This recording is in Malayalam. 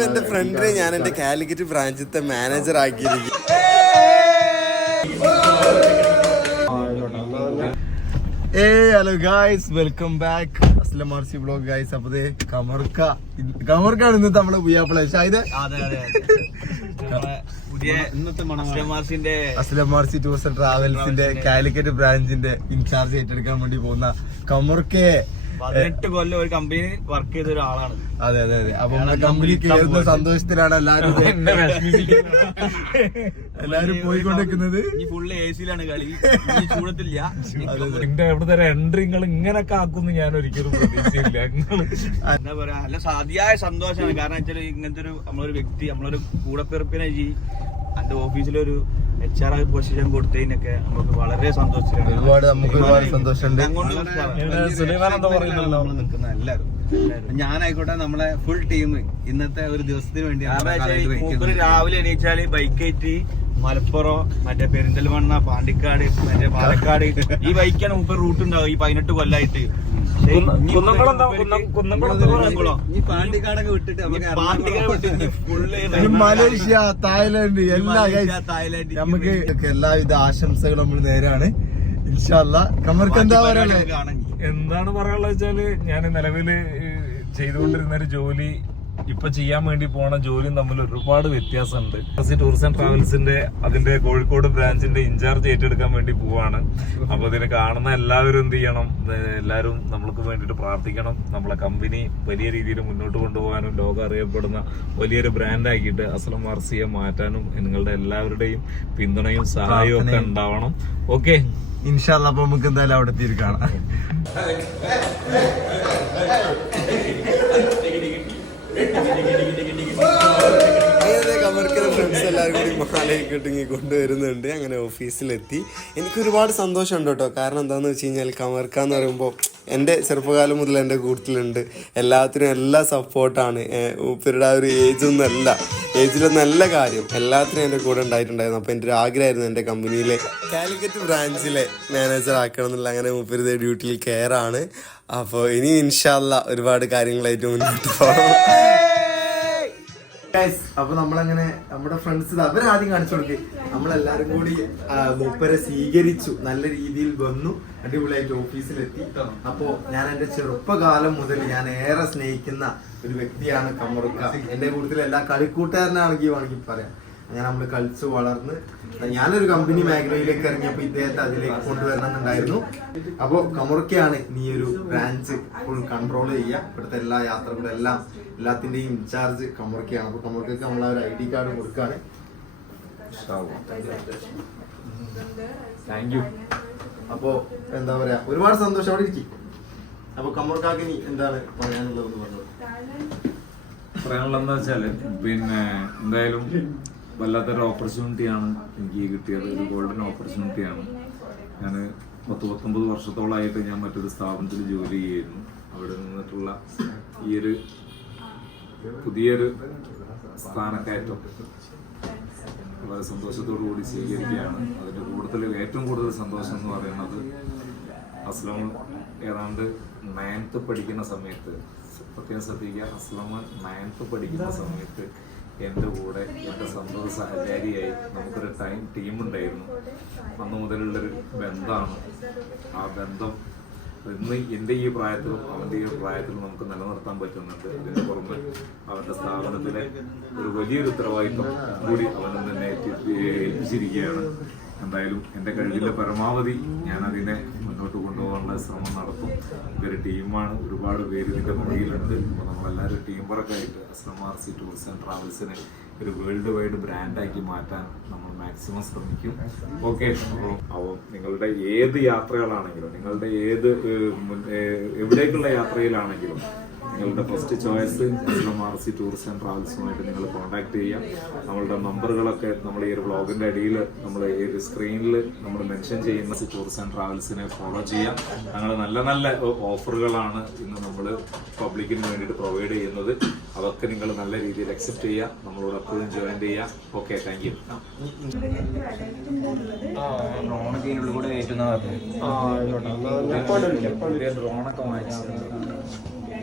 എന്റെ ഫ്രണ്ടിനെ ഞാൻ എന്റെ കാലിക്കറ്റ് ബ്രാഞ്ചത്തെ മാനേജർ ആക്കിയിരിക്കും ഏ hello guys welcome back Aslam RC blog guys അപ്പൊ ദേ കമർക്ക കമർക്കാണ് ഇന്നത്തെ നമ്മളെ പുയ്യാപ്പിള ഷായത് അതെ അതെ പുതിയ ഇന്നത്തെ മാർസിന്റെ അസ്ലം ആർസി ടൂർസ് ആൻഡ് ട്രാവൽസിന്റെ കാലിക്കറ്റ് ബ്രാഞ്ചിന്റെ ഇൻചാർജ് ഏറ്റെടുക്കാൻ വേണ്ടി പോകുന്ന കമർക്കെ പതിനെട്ട് കൊല്ലം ഒരു കമ്പനി വർക്ക് ചെയ്ത ഒരാളാണ്. അതെ അതെ അതെ. അപ്പൊ നമ്മളെ കമ്പനി കയറുന്ന സന്തോഷത്തിലാണ് എല്ലാരും എല്ലാരും പോയിക്കൊണ്ടിരിക്കുന്നത്? ഈ ഫുള്ള് എ സിയിലാണ് കളി. ചൂടത്തില്ല നിന്റെ എവിടുത്തെ എൻട്രി നിങ്ങൾ ഇങ്ങനൊക്കെ ആക്കുന്നു ഞാൻ ഒരിക്കലും പ്രതീക്ഷയില്ല എന്താ പറയാ നല്ല സാധ്യമായ സന്തോഷമാണ്. കാരണം വെച്ചാൽ ഇങ്ങനത്തെ ഒരു നമ്മളൊരു വ്യക്തി നമ്മളൊരു കൂടപ്പിറപ്പിനെ ഈ എന്റെ ഓഫീസിലൊരു എച്ച് ആർ പൊസിഷൻ കൊടുത്തതിനൊക്കെ നമുക്ക് വളരെ സന്തോഷത്തിലാണ് ഒരുപാട് നമുക്ക് ഒരുപാട് സന്തോഷമുണ്ട്. നിൽക്കുന്ന എല്ലാവരും. ഞാനായിക്കോട്ടെ നമ്മളെ ഫുൾ ടീം ഇന്നത്തെ ഒരു ദിവസത്തിന് വേണ്ടി രാവിലെ എണീച്ചാൽ ബൈക്ക് കയറ്റി മലപ്പുറം മറ്റേ പെരിന്തൽമണ്ണ പാണ്ടിക്കാട് മറ്റേ പാലക്കാട്. ഈ ബൈക്കാണ് മുപ്പത് റൂട്ട് ഉണ്ടാവും ഈ പതിനെട്ട് കൊല്ലായിട്ട്. പാണ്ടിക്കാടൊക്കെ വിട്ടിട്ട് മലേഷ്യ തായ്ലാന്റ് എല്ലാ തായ്ലാന്റ് നമുക്ക് എല്ലാവിധ ആശംസകളും നമ്മൾ നേരാണ്. ഇൻഷാല്ല കമർക്ക് എന്താ പറയാനുള്ളത് എന്താണ് പറയാനുള്ളത് വെച്ചാൽ ഞാൻ നിലവിൽ ഈ ചെയ്തുകൊണ്ടിരുന്ന ഒരു ജോലി ഇപ്പൊ ചെയ്യാൻ വേണ്ടി പോണ ജോലിയും തമ്മിൽ ഒരുപാട് വ്യത്യാസമുണ്ട്. ടൂറിസം ട്രാവൽസിന്റെ അതിന്റെ കോഴിക്കോട് ബ്രാഞ്ചിന്റെ ഇൻചാർജ് ഏറ്റെടുക്കാൻ വേണ്ടി പോവാണ്. അപ്പൊ ഇതിനെ കാണുന്ന എല്ലാവരും എന്ത് ചെയ്യണം? എല്ലാവരും നമ്മൾക്ക് വേണ്ടിയിട്ട് പ്രാർത്ഥിക്കണം. നമ്മളെ കമ്പനി വലിയ രീതിയിൽ മുന്നോട്ട് കൊണ്ടുപോകാനും ലോകം അറിയപ്പെടുന്ന വലിയൊരു ബ്രാൻഡ് ആക്കിയിട്ട് അസ്ലം വാർസിയെ മാറ്റാനും നിങ്ങളുടെ എല്ലാവരുടെയും പിന്തുണയും സഹായവും ഒക്കെ ഉണ്ടാവണം. ഓക്കെ. ഇൻഷാല്ല അപ്പൊ നമുക്ക് എന്തായാലും അവിടെ എത്തിയിട്ട് ഫ്രണ്ട്സ് കൊണ്ടുവരുന്നുണ്ട്. അങ്ങനെ ഓഫീസിലെത്തി എനിക്ക് ഒരുപാട് സന്തോഷമുണ്ട് കേട്ടോ. കാരണം എന്താണെന്ന് വെച്ച് കഴിഞ്ഞാൽ കമർക്ക എന്ന് പറയുമ്പോൾ എന്റെ ചെറുപ്പകാലം മുതൽ എന്റെ കൂട്ടത്തിലുണ്ട്. എല്ലാത്തിനും എല്ലാ സപ്പോർട്ടാണ് ഉപ്പരുടെ ആ ഒരു ഏജൊന്നും അല്ല. ഏജിലൊന്നും നല്ല കാര്യം. എല്ലാത്തിനും എന്റെ കൂടെ ഉണ്ടായിട്ടുണ്ടായിരുന്നു. അപ്പോൾ എന്റെ ഒരു ആഗ്രഹമായിരുന്നു എന്റെ കമ്പനിയിലെ കാലിക്കറ്റ് ബ്രാഞ്ചിലെ മാനേജർ ആക്കണം എന്നുള്ള. അങ്ങനെ മുപ്പരുത് ഡ്യൂട്ടിയിൽ കെയറാണ് അപ്പോൾ ഇനി ഇൻഷാല്ല ഒരുപാട് കാര്യങ്ങളായിട്ട് മുന്നോട്ട് പോകണം ഗൈസ് അപ്പൊ നമ്മളങ്ങനെ നമ്മുടെ ഫ്രണ്ട്സ് അവരാദ്യം കാണിച്ചു കൊടുക്ക്. നമ്മളെല്ലാരും കൂടി മൂപ്പരെ സ്വീകരിച്ചു. നല്ല രീതിയിൽ വന്നു. അടിപൊളിയായിട്ട് ഓഫീസിലെത്തി. അപ്പോ ഞാൻ എന്റെ ചെറുപ്പകാലം മുതൽ ഞാൻ ഏറെ സ്നേഹിക്കുന്ന ഒരു വ്യക്തിയാണ് കമറുക്ക. എന്റെ കൂട്ടത്തിൽ എല്ലാ കളിക്കൂട്ടുകാരനാണെങ്കിൽ വേണമെങ്കിൽ പറയാം. അങ്ങനെ നമ്മൾ കളിച്ച് വളർന്ന് ഞാനൊരു കമ്പനി മേഖലയിലേക്ക് ഇറങ്ങിയപ്പോൾ ഇദ്ദേഹത്തെ അതിലേക്ക് കൊണ്ടുവരണം എന്നുണ്ടായിരുന്നു അപ്പോൾ കമുറക്കെയാണ് നീ ഒരു ബ്രാഞ്ച് ഫുൾ കൺട്രോൾ ചെയ്യുക. ഇവിടുത്തെ എല്ലാ യാത്രകളും എല്ലാം എല്ലാത്തിന്റെയും ഇൻചാർജ് കമുറക്കെയാണ് അപ്പോൾ കമുറക്കക്ക് നമ്മൾ ഒരു ഐ ഡി കാർഡ് കൊടുക്കുകയാണ് താങ്ക് യു അപ്പോൾ എന്താ പറയാ ഒരുപാട് സന്തോഷം അവിടെ ഇരിക്കും. അപ്പൊ കമുറക്കാക്ക് നീ എന്താണ് പറയാനുള്ളതെന്ന് പറഞ്ഞത് പറയാനുള്ള എന്താ വെച്ചാൽ പിന്നെ എന്തായാലും വല്ലാത്തൊരു ഓപ്പർച്യൂണിറ്റിയാണ് എനിക്ക് കിട്ടിയത്. ഒരു ഗോൾഡൻ ഓപ്പർച്യൂണിറ്റിയാണ് ഞാൻ പത്ത് പത്തൊമ്പത് വർഷത്തോളമായിട്ട് ഞാൻ മറ്റൊരു സ്ഥാപനത്തിൽ ജോലി ചെയ്യുന്നു. അവിടെ നിന്നിട്ടുള്ള ഈ ഒരു പുതിയൊരു സ്ഥാനക്കയറ്റം. വളരെ സന്തോഷത്തോടു കൂടി സ്വീകരിക്കുകയാണ്. അതിന്റെ കൂടുതൽ ഏറ്റവും കൂടുതൽ സന്തോഷം എന്ന് പറയുന്നത് അസ്ലം ഏതാണ്ട് നയൻത്ത് പഠിക്കുന്ന സമയത്ത് പ്രത്യേകം ശ്രദ്ധിക്കുക അസ്ലം നയൻത്ത് പഠിക്കുന്ന സമയത്ത് എന്റെ കൂടെ എന്റെ സന്തോഷ സഹചാരിയായി നമുക്കൊരു ടൈം ടീം ടീമുണ്ടായിരുന്നു. അന്ന് മുതലുള്ളൊരു ബന്ധമാണ്. ആ ബന്ധം ഇന്ന് എന്റെ ഈ പ്രായത്തിലും അവന്റെ ഈ പ്രായത്തിലും നമുക്ക് നിലനിർത്താൻ പറ്റുന്നുണ്ട്. ഇതിന് പുറമെ അവന്റെ സ്ഥാപനത്തിലെ ഒരു വലിയൊരു ഉത്തരവാദിത്വം കൂടി അവൻ തന്നെ ഏൽപ്പിച്ചിരിക്കുകയാണ്. എന്തായാലും എന്റെ കഴിവിന്റെ പരമാവധി ഞാൻ അതിനെ മുന്നോട്ട് കൊണ്ടുപോകാനുള്ള ശ്രമം നടത്തും. ഇതൊരു ടീമാണ്. ഒരുപാട് പേര് ഇതിന്റെ മുറിയിലുണ്ട് അപ്പോൾ നമ്മളെല്ലാവരും team വർക്കായിട്ട് Aslam R C tourist and ട്രാവൽസിനെ ഒരു വേൾഡ് വൈഡ് ബ്രാൻഡാക്കി മാറ്റാൻ നമ്മൾ മാക്സിമം ശ്രമിക്കും. ഓക്കെ അപ്പോൾ നിങ്ങളുടെ ഏത് യാത്രകളാണെങ്കിലും നിങ്ങളുടെ ഏത് എവിടേക്കുള്ള യാത്രയിലാണെങ്കിലും നിങ്ങളുടെ first choice S M R C tourist and ട്രാവൽസുമായിട്ട് നിങ്ങൾ കോൺടാക്ട് ചെയ്യാം നമ്മളുടെ നമ്പറുകളൊക്കെ നമ്മൾ ഈ ഒരു വ്ളോഗിന്റെ അടിയിൽ നമ്മൾ ഈ ഒരു സ്ക്രീനിൽ നമ്മൾ മെൻഷൻ ചെയ്യുന്ന ടൂറിസ്റ്റ് ആൻഡ് ട്രാവൽസിനെ ഫോളോ ചെയ്യാം ഞങ്ങൾ നല്ല നല്ല ഓഫറുകളാണ് ഇന്ന് നമ്മൾ പബ്ലിക്കിന് വേണ്ടിയിട്ട് പ്രൊവൈഡ് ചെയ്യുന്നത്. അതൊക്കെ നിങ്ങൾ നല്ല രീതിയിൽ അക്സെപ്റ്റ് ചെയ്യുക. നമ്മളോട് എപ്പോഴും ജോയിൻ ചെയ്യുക. ഓക്കെ താങ്ക് യു ഡ്രോണൊക്കെ ഇതിനുള്ളിൽ കൂടെ കയറ്റുന്ന ഡ്രോണൊക്കെ വാങ്ങിച്ചു